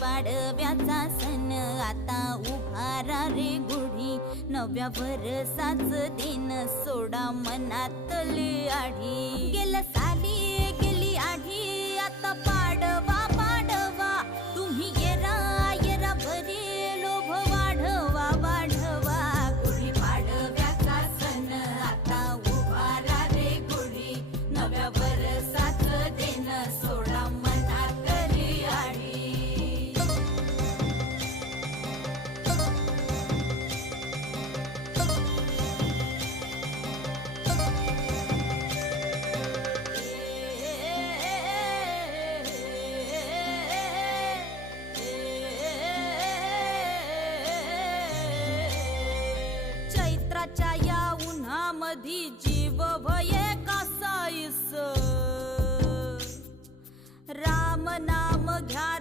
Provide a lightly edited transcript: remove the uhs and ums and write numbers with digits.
पाडव्याचा सण आता उभारा रे गुढी, नव्या वर्षाच दिन सोडा मनातली आढी. गेल्या साली गेली आढी, आता पाडवा पाडवा, तुम्ही येरा येरा भरी लोभ वाढवा वाढवा. गुढी पाडव्याचा सण आता उभारा रे गुढी, नव्या वर्षाच दिन सोडा मनातली आढी. चैत्राच्या या उन्हामधी जीव भये कासाईस, राम नाम घ्या